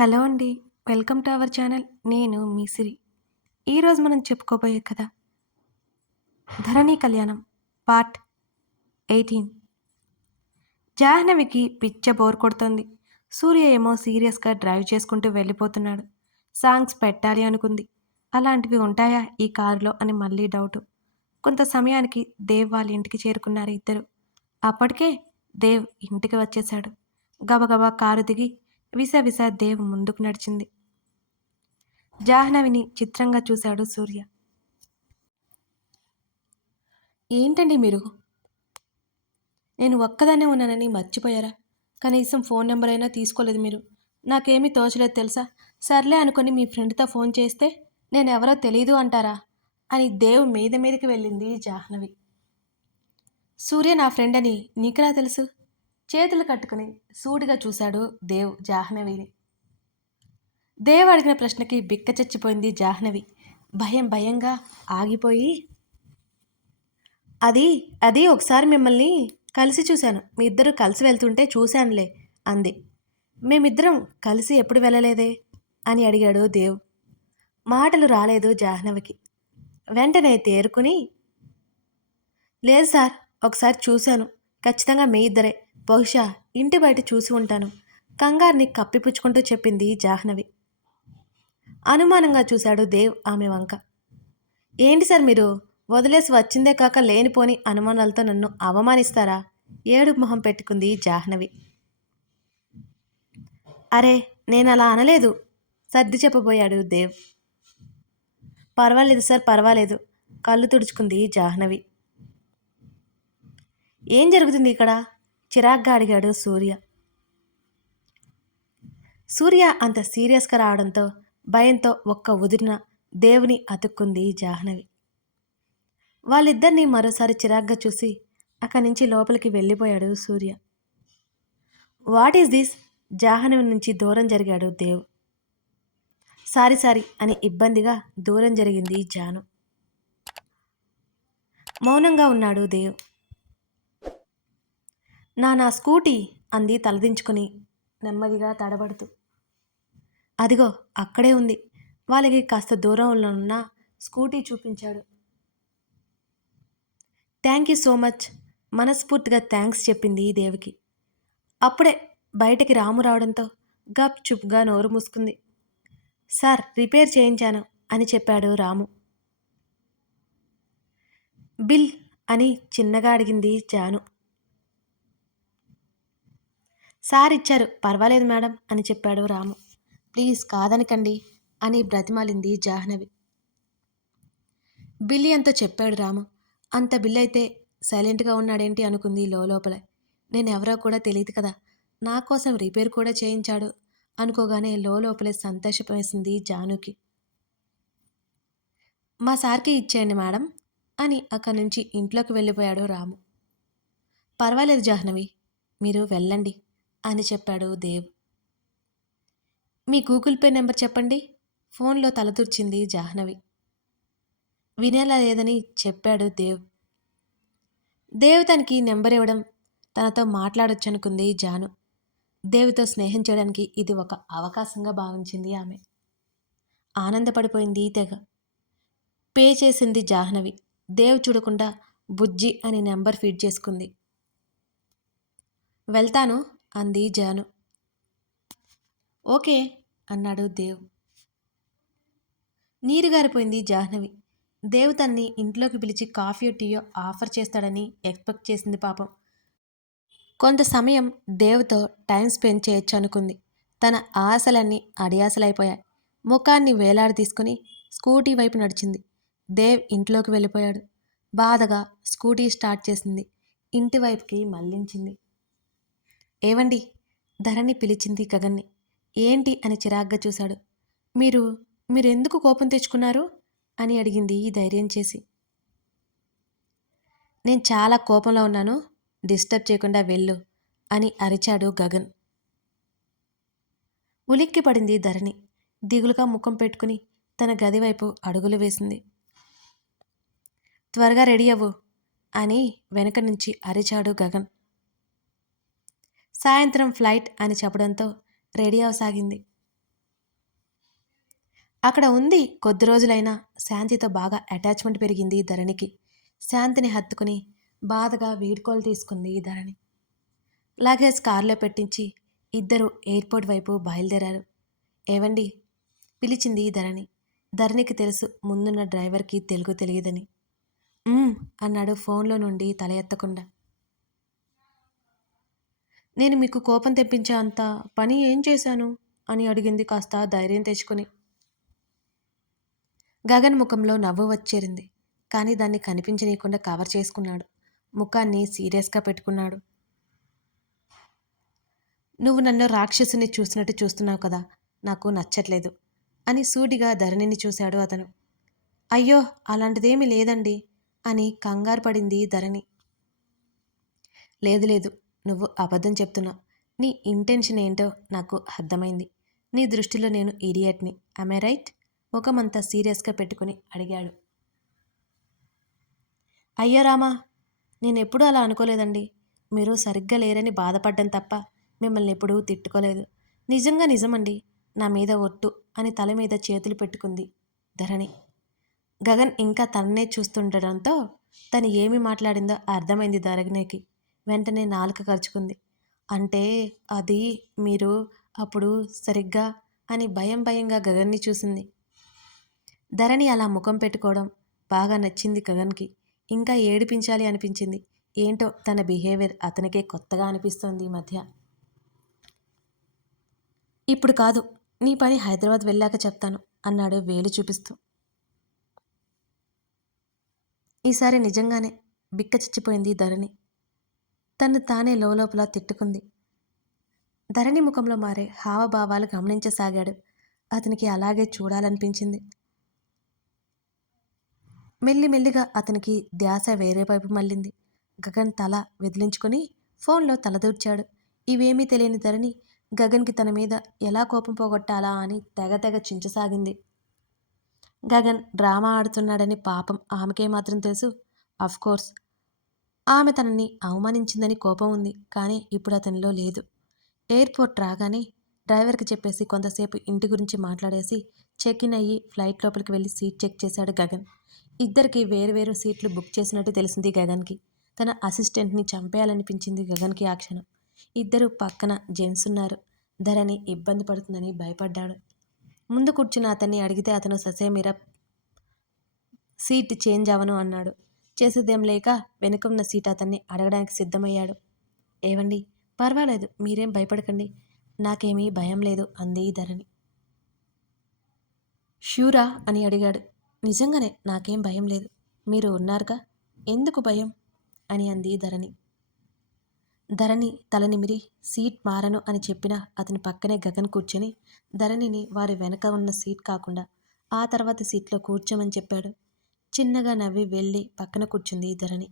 Hello అండి. Welcome to our channel. నేను మీ సిరి. ఈరోజు మనం చెప్పుకోబోయే కథ 'ధరణి కళ్యాణం' పార్ట్ 18. జాహ్నవికి పిచ్చ బోర్ కొడుతోంది. సూర్య ఏమో సీరియస్‌గా డ్రైవ్ చేసుకుంటూ వెళ్ళిపోతున్నాడు. సాంగ్స్ పెట్టాలి అనుకుంది. అలాంటివి ఉంటాయా ఈ కారులో అని మళ్ళీ డౌటు. కొంత సమయానికి దేవ్ వాళ్ళ ఇంటికి చేరుకున్నారు ఇద్దరు. అప్పటికే దేవ్ ఇంటికి వచ్చేశాడు. గబగబా కారు దిగి విసవిస దేవ్ ముందుకు నడిచింది. జాహ్నవిని చిత్రంగా చూశాడు సూర్య. ఏంటండి మీరు? నేను ఒక్కదాన్నే ఉన్నానని మర్చిపోయారా? కనీసం ఫోన్ నెంబర్ అయినా తీసుకోలేదు మీరు. నాకేమీ తోచలేదు తెలుసా? సర్లే అనుకొని మీ ఫ్రెండ్‌తో ఫోన్ చేస్తే నేనెవరో తెలీదు అంటారా? అని దేవ్ మీదకి వెళ్ళింది జాహ్నవి. సూర్య నా ఫ్రెండ్ అని నీకెలా తెలుసు? చేతులు కట్టుకుని సూటిగా చూశాడు దేవ్ జాహ్నవిని. దేవ్ అడిగిన ప్రశ్నకి బిక్క చచ్చిపోయింది జాహ్నవి. భయంగా ఆగిపోయి అది అది ఒకసారి మిమ్మల్ని కలిసి చూశాను. మీ ఇద్దరు కలిసి వెళ్తుంటే చూశానులే అంది. మేమిద్దరం కలిసి ఎప్పుడు వెళ్ళలేదే అని అడిగాడు దేవ్. మాటలు రాలేదు జాహ్నవికి. వెంటనే తేరుకుని లేదు సార్, ఒకసారి చూశాను. ఖచ్చితంగా మీ ఇద్దరే. బహుశా ఇంటి బయట చూసి ఉంటాను. కంగారుని కప్పిపుచ్చుకుంటూ చెప్పింది జాహ్నవి. అనుమానంగా చూశాడు దేవ్ ఆమె వంక. ఏంటి సార్ మీరు? వదిలేసి వచ్చిందే కాక లేనిపోని అనుమానాలతో నన్ను అవమానిస్తారా? ఏడుపు మొహం పెట్టుకుంది జాహ్నవి. అరే, నేనలా అనలేదు సర్ది చెప్పబోయాడు దేవ్. పర్వాలేదు సార్, పర్వాలేదు కళ్ళు తుడుచుకుంది జాహ్నవి. ఏం జరుగుతుంది ఇక్కడ? చిరాగ్గా అడిగాడు సూర్య. సూర్య అంత సీరియస్గా రావడంతో భయంతో ఒక్క ఉదిరిన దేవుని అతుక్కుంది జాహ్నవి. వాళ్ళిద్దరినీ మరోసారి చిరాగ్గా చూసి అక్కడి నుంచి లోపలికి వెళ్ళిపోయాడు Surya. What is this? Jahnavi నుంచి దూరం జరిగాడు దేవ్. సారీ అని ఇబ్బందిగా దూరం జరిగింది జాను. మౌనంగా ఉన్నాడు దేవ్. నా స్కూటీ అంది తలదించుకుని నెమ్మదిగా తడబడుతూ. అదిగో అక్కడే ఉంది. వాళ్ళకి కాస్త దూరంలో ఉన్న స్కూటీ చూపించాడు. థ్యాంక్ యూ సో మచ్, మనస్ఫూర్తిగా థ్యాంక్స్ చెప్పింది దేవికి. అప్పుడే బయటికి రాము రావడంతో గప్ చుప్గా నోరు మూసుకుంది. సార్, రిపేర్ చేయించాను అని చెప్పాడు రాము. బిల్ అని చిన్నగా అడిగింది జాను. సార్ ఇచ్చారు, పర్వాలేదు మేడం అని చెప్పాడు రాము. ప్లీజ్ కాదనకండి అని బ్రతిమాలింది జాహ్నవి. బిల్ ఎంతో చెప్పాడు రాము. అంత బిల్ అయితే సైలెంట్గా ఉన్నాడేంటి అనుకుంది లోపల. నేనెవరో కూడా తెలియదు కదా, నా కోసం రిపేర్ కూడా చేయించాడు అనుకోగానే లోపలే సంతోషం వేసింది జానుకి. మా సార్కి ఇచ్చేయండి మేడం అని అక్కడి నుంచి ఇంట్లోకి వెళ్ళిపోయాడు రాము. పర్వాలేదు జాహ్నవి, మీరు వెళ్ళండి అని చెప్పాడు దేవ్. మీ గూగుల్ పే నెంబర్ చెప్పండి. ఫోన్లో తలదూర్చింది జాహ్నవి. వినేలా లేదని చెప్పాడు దేవ్. దేవ్ తనకి నెంబర్ ఇవ్వడం, తనతో మాట్లాడొచ్చనుకుంది జాను. దేవ్తో స్నేహం చేయడానికి ఇది ఒక అవకాశంగా భావించింది ఆమె. ఆనందపడిపోయింది తెగ. పే చేసింది జాహ్నవి. దేవ్ చూడకుండా బుజ్జి అని నెంబర్ ఫీడ్ చేసుకుంది. వెళ్తాను అంది జాను. ఓకే అన్నాడు దేవ్. నీరుగారిపోయింది జాహ్నవి. దేవ్ తన్ని ఇంట్లోకి పిలిచి కాఫీయో టీయో ఆఫర్ చేస్తాడని ఎక్స్పెక్ట్ చేసింది పాపం. కొంత సమయం దేవ్తో టైం స్పెండ్ చేయొచ్చు అనుకుంది. తన ఆశలన్నీ అడియాసలైపోయాయి. ముఖాన్ని వేలాడి తీసుకుని స్కూటీ వైపు నడిచింది. దేవ్ ఇంట్లోకి వెళ్ళిపోయాడు. బాధగా స్కూటీ స్టార్ట్ చేసింది. ఇంటి వైపుకి మళ్లించింది. ఏవండి? ధరణి పిలిచింది గగన్ని. ఏంటి అని చిరాగ్గా చూశాడు. మీరెందుకు కోపం తెచ్చుకున్నారు అని అడిగింది ధైర్యం చేసి. నేను చాలా కోపంలో ఉన్నాను, డిస్టర్బ్ చేయకుండా వెళ్ళు అని అరిచాడు గగన్. ఉలిక్కి పడింది ధరణి. దిగులుగా ముఖం పెట్టుకుని తన గది వైపు అడుగులు వేసింది. త్వరగా రెడీ అవ్వు అని వెనక నుంచి అరిచాడు గగన్. సాయంత్రం ఫ్లైట్ అని చెప్పడంతో రెడీ అవసాగింది. అక్కడ ఉంది కొద్ది రోజులైనా శాంతితో బాగా అటాచ్మెంట్ పెరిగింది ధరణికి. శాంతిని హత్తుకుని బాధగా వీడ్కోలు తీసుకుంది ధరణి. లగేజ్ కారులో పెట్టించి ఇద్దరు ఎయిర్పోర్ట్ వైపు బయలుదేరారు. ఏవండి పిలిచింది ధరణి. ధరణికి తెలుసు ముందున్న డ్రైవర్కి తెలుగు తెలియదని. "ఉమ్" అన్నాడు ఫోన్లో నుండి తల ఎత్తకుండా. నేను మీకు కోపం తెప్పించే అంత పని ఏం చేశాను అని అడిగింది కాస్త ధైర్యం తెచ్చుకుని. గగన్ ముఖంలో నవ్వు వచ్చేరింది. కానీ దాన్ని కనిపించనీయకుండా కవర్ చేసుకున్నాడు. ముఖాన్ని సీరియస్గా పెట్టుకున్నాడు. నువ్వు నన్ను రాక్షసుని చూసినట్టు చూస్తున్నావు కదా, నాకు నచ్చట్లేదు అని సూటిగా ధరణిని చూశాడు అతను. అయ్యో అలాంటిదేమీ లేదండి అని కంగారు పడింది ధరణి. లేదు లేదు, నువ్వు అబద్ధం చెప్తున్నావు. నీ ఇంటెన్షన్ ఏంటో నాకు అర్థమైంది. నీ దృష్టిలో నేను ఇడియట్ని. I right? ముఖమంతా సీరియస్గా పెట్టుకుని అడిగాడు. అయ్యో రామా, నేనెప్పుడూ అలా అనుకోలేదండి. మీరు సరిగ్గా లేరని బాధపడ్డం తప్ప మిమ్మల్ని ఎప్పుడూ తిట్టుకోలేదు. నిజంగా నిజమండి, నా మీద ఒట్టు అని తల మీద చేతులు పెట్టుకుంది ధరణి. గగన్ ఇంకా తననే చూస్తుండడంతో తను ఏమి మాట్లాడిందో అర్థమైంది ధరణికి. వెంటనే నాలుక కరుచుకుంది. అంటే అది మీరు అప్పుడు సరిగ్గా అని భయం భయంగా గగన్ని చూసింది. ధరణి అలా ముఖం పెట్టుకోవడం బాగా నచ్చింది గగన్కి. ఇంకా ఏడిపించాలి అనిపించింది. ఏంటో తన బిహేవియర్ అతనికే కొత్తగా అనిపిస్తోంది ఈ మధ్య. ఇప్పుడు కాదు, నీ పని హైదరాబాద్ వెళ్ళాక చెప్తాను అన్నాడు వేలు చూపిస్తూ. ఈసారి నిజంగానే బిక్క చచ్చిపోయింది ధరణి. తను తానే లోపల తిట్టుకుంది. ధరణి ముఖంలో మారే హావభావాలు గమనించసాగాడు. అతనికి అలాగే చూడాలనిపించింది. మెల్లిమెల్లిగా అతనికి ధ్యాస వేరే వైపు మళ్ళింది. గగన్ తల విదిలించుకొని ఫోన్లో తలదూర్చాడు. ఇవేమీ తెలియని ధరణి గగన్కి తన మీద ఎలా కోపం పోగొట్టాలా అని తెగ తెగ చించసాగింది. గగన్ డ్రామా ఆడుతున్నాడని పాపం ఆమెకే మాత్రం తెలుసు. కోర్స్ ఆమె తనని అవమానించిందని కోపం ఉంది, కానీ ఇప్పుడు అతనిలో లేదు. ఎయిర్పోర్ట్ రాగానే డ్రైవర్కి చెప్పేసి కొంతసేపు ఇంటి గురించి మాట్లాడేసి చెక్ ఇన్ అయ్యి ఫ్లైట్ లోపలికి వెళ్ళి సీట్ చెక్ చేశాడు గగన్. ఇద్దరికి వేరువేరు సీట్లు బుక్ చేసినట్టు తెలిసింది గగన్కి. తన అసిస్టెంట్ని చంపేయాలనిపించింది గగన్కి ఆ క్షణం. ఇద్దరు పక్కన జెంట్స్ ఉన్నారు. ధరణి ఇబ్బంది పడుతుందని భయపడ్డాడు. ముందు కూర్చున్న అతన్ని అడిగితే అతను ససేమిరా సీట్ చేంజ్ అవను అన్నాడు. చేసేదేం లేక వెనుకున్న సీట్ అతన్ని అడగడానికి సిద్ధమయ్యాడు. ఏవండి, పర్వాలేదు, మీరేం భయపడకండి, నాకేమీ భయం లేదు అంది ధరణి. ష్యూరా అని అడిగాడు. నిజంగానే నాకేం భయం లేదు, మీరు ఉన్నారుగా, ఎందుకు భయం అని అంది ధరణి. ధరణి తల నిమిరి సీట్ మారను అని చెప్పినా అతని పక్కనే గగన్ కూర్చొని ధరణిని వారి వెనక ఉన్న సీట్ కాకుండా ఆ తర్వాత సీట్లో కూర్చోమని చెప్పాడు. చిన్నగా నవ్వి వెళ్ళి పక్కన కూర్చుంది ధరణి.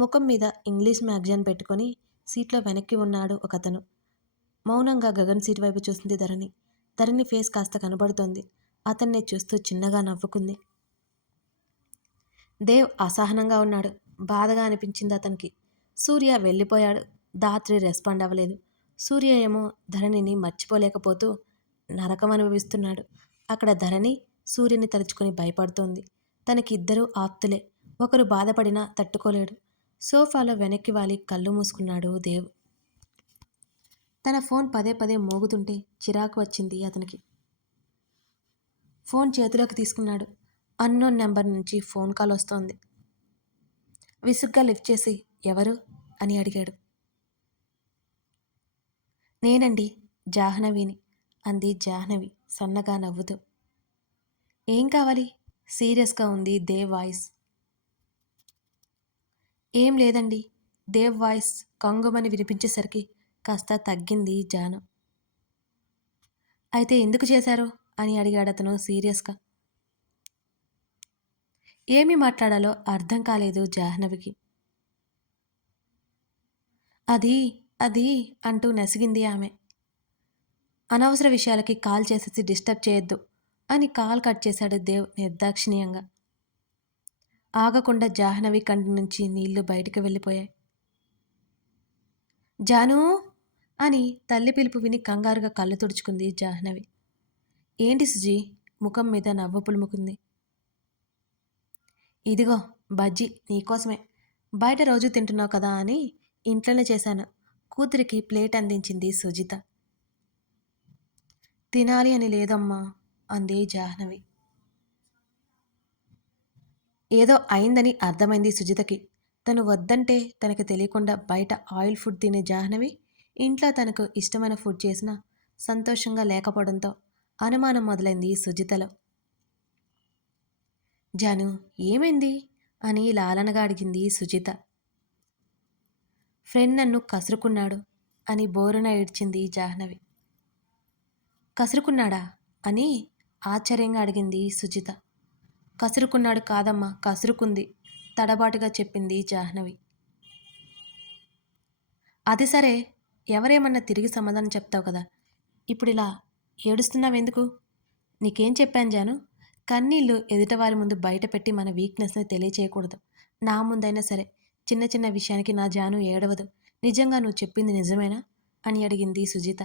ముఖం మీద ఇంగ్లీష్ మ్యాగజైన్ పెట్టుకొని సీట్లో వెనక్కి ఉన్నాడు ఒకతను. మౌనంగా గగన్ సీట్ వైపు చూసింది ధరణి. ధరణి ఫేస్ కాస్త కనబడుతోంది. అతన్నే చూస్తూ చిన్నగా నవ్వుకుంది. దేవ్ అసహనంగా ఉన్నాడు. బాధగా అనిపించింది అతనికి. సూర్య వెళ్ళిపోయాడు. ధాత్రి రెస్పాండ్ అవ్వలేదు. సూర్య ఏమో ధరణిని మర్చిపోలేకపోతూ నరకం అనుభవిస్తున్నాడు. అక్కడ ధరణి సూర్యుని తలుచుకొని భయపడుతోంది. తనకిద్దరూ ఆప్తులే. ఒకరు బాధపడినా తట్టుకోలేడు. సోఫాలో వెనక్కి వాలి కళ్ళు మూసుకున్నాడు దేవ్. తన ఫోన్ పదే పదే మోగుతుంటే చిరాకు వచ్చింది అతనికి. ఫోన్ చేతిలోకి తీసుకున్నాడు. అన్నోన్ నెంబర్ నుంచి ఫోన్ కాల్ వస్తోంది. విసుగ్గా లిఫ్ట్ చేసి ఎవరు అని అడిగాడు. నేనండి, జాహ్నవిని అంది జాహ్నవి సన్నగా నవ్వుతూ. ఏం కావాలి సీరియస్గా ఉంది దేవ్ వాయిస్. ఏం లేదండి. దేవ్ వాయిస్ కంగుమని వినిపించేసరికి కాస్త తగ్గింది జాను. అయితే ఎందుకు చేశారు అని అడిగాడతను సీరియస్గా. ఏమి మాట్లాడాలో అర్థం కాలేదు జాహ్నవికి. అది అది అంటూ నసిగింది ఆమె. అనవసర విషయాలకి కాల్ చేసేసి డిస్టర్బ్ చేయొద్దు అని కాల్ కట్ చేశాడు దేవ్ నిర్దాక్షిణ్యంగా. ఆగకుండా జాహ్నవి కంటి నుంచి నీళ్లు బయటికి వెళ్ళిపోయాయి. జానూ అని తల్లి పిలుపు విని కంగారుగా కళ్ళు తుడుచుకుంది జాహ్నవి. ఏంటి సుజీ, ముఖం మీద నవ్వు పులుముకుంది. ఇదిగో బజ్జీ నీకోసమే, బయట రోజు తింటున్నావు కదా అని ఇంట్లోనే చేశాను. కూతురికి ప్లేట్ అందించింది సుజిత. తినాలి అని లేదమ్మా అంది జాహ్నవి. ఏదో అయిందని అర్థమైంది సుజితకి. తను వద్దంటే తనకు తెలియకుండా బయట ఆయిల్ ఫుడ్ తినే జాహ్నవి ఇంట్లో తనకు ఇష్టమైన ఫుడ్ చేసినా సంతోషంగా లేకపోవడంతో అనుమానం మొదలైంది సుజితలో. జాను ఏమైంది అని లాలనగా అడిగింది సుజిత. ఫ్రెండ్ నన్ను కసురుకున్నాడు అని బోరున ఏడ్చింది జాహ్నవి. కసురుకున్నాడా అని ఆశ్చర్యంగా అడిగింది సుజిత. కసురుకున్నాడు కాదమ్మా, కసురుకుంది తడబాటుగా చెప్పింది జాహ్నవి. అది సరే, ఎవరేమన్నా తిరిగి సమాధానం చెప్తావు కదా, ఇప్పుడు ఇలా ఏడుస్తున్నావెందుకు? నీకేం చెప్పాను జాను? కన్నీళ్ళు ఎదుటవారి ముందు బయట పెట్టి మన వీక్నెస్ని తెలియచేయకూడదు. నా ముందైనా సరే చిన్న చిన్న విషయానికి నా జాను ఏడవదు. నిజంగా నువ్వు చెప్పింది నిజమేనా అని అడిగింది సుజిత.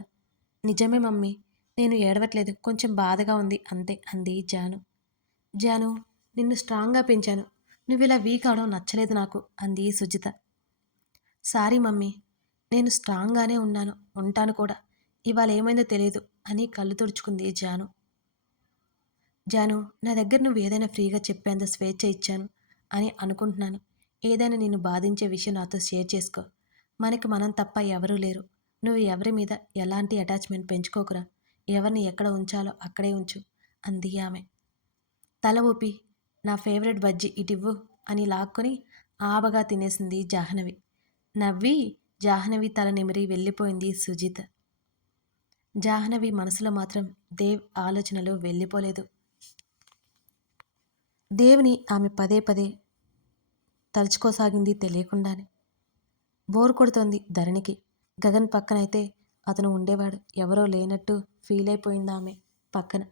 నిజమే మమ్మీ, నేను ఏడవట్లేదు, కొంచెం బాధగా ఉంది అంతే అంది జాను. జాను నిన్ను స్ట్రాంగ్గా పెంచాను, నువ్వు ఇలా వీక్ అవడం నచ్చలేదు నాకు అంది సుజిత. సారీ మమ్మీ, నేను స్ట్రాంగ్గానే ఉన్నాను, ఉంటాను కూడా. ఇవాళ ఏమైందో తెలియదు అని కళ్ళు తుడుచుకుంది జాను. జాను నా దగ్గర నువ్వు ఏదైనా ఫ్రీగా చెప్పేంత స్వేచ్ఛ ఇచ్చాను అని అనుకుంటున్నాను. ఏదైనా నిన్ను బాధించే విషయం నాతో షేర్ చేసుకో. మనకి మనం తప్ప ఎవరూ లేరు. నువ్వు ఎవరి మీద ఎలాంటి అటాచ్మెంట్ పెంచుకోకురా. ఎవరిని ఎక్కడ ఉంచాలో అక్కడే ఉంచు అంది ఆమె. తల ఊపి నా ఫేవరెట్ బజ్జీ ఇటివ్వు అని లాక్కొని ఆబగా తినేసింది జాహ్నవి. నవ్వి జాహ్నవి తల నిమిరి వెళ్ళిపోయింది సుజిత. జాహ్నవి మనసులో మాత్రం దేవ్ ఆలోచనలు వెళ్ళిపోలేదు. దేవుని ఆమె పదే పదే తలుచుకోసాగింది తెలియకుండానే. బోర్ కొడుతోంది ధరణికి. గగన్ పక్కనైతే అతను ఉండేవాడు, ఎవరో లేనట్టు ఫీల్ అయిపోయింది ఆమె పక్కన.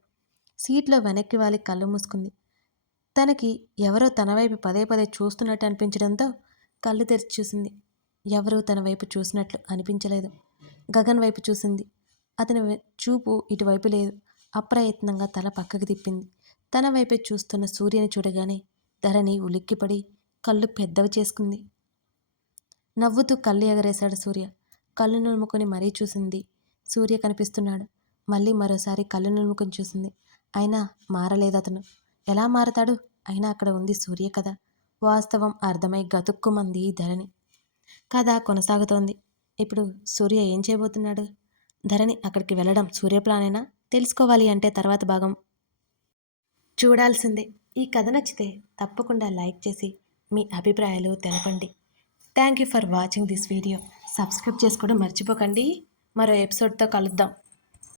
సీట్లో వెనక్కి వాలి కళ్ళు మూసుకుంది. తనకి ఎవరో తన వైపు పదే పదే చూస్తున్నట్టు అనిపించడంతో కళ్ళు తెరిచి చూసింది. ఎవరూ తన వైపు చూసినట్లు అనిపించలేదు. గగన్ వైపు చూసింది. అతని చూపు ఇటువైపు లేదు. అప్రయత్నంగా తల పక్కకి తిప్పింది. తన వైపే చూస్తున్న సూర్యని చూడగానే ధరణి ఉలిక్కిపడి కళ్ళు పెద్దవి చేసుకుంది. నవ్వుతూ కళ్ళు ఎగరేశాడు సూర్య. కళ్ళు నులుముకొని మరీ చూసింది. సూర్య కనిపిస్తున్నాడు. మళ్ళీ మరోసారి కళ్ళు నులుముకొని చూసింది. అయినా మారలేదు అతను. ఎలా మారతాడు? అయినా అక్కడ ఉంది సూర్య కదా. వాస్తవం అర్థమై గతుక్కుమంది ధరణి. కథ కొనసాగుతోంది. ఇప్పుడు సూర్య ఏం చేయబోతున్నాడు? ధరణి అక్కడికి వెళ్ళడం సూర్య ప్లానేనా? తెలుసుకోవాలి అంటే తర్వాత భాగం చూడాల్సిందే. ఈ కథ నచ్చితే తప్పకుండా లైక్ చేసి మీ అభిప్రాయాలు తెలపండి. Thank you for watching this video. Subscribe చేసుకోవడం మర్చిపోకండి. మరో ఎపిసోడ్తో కలుద్దాం.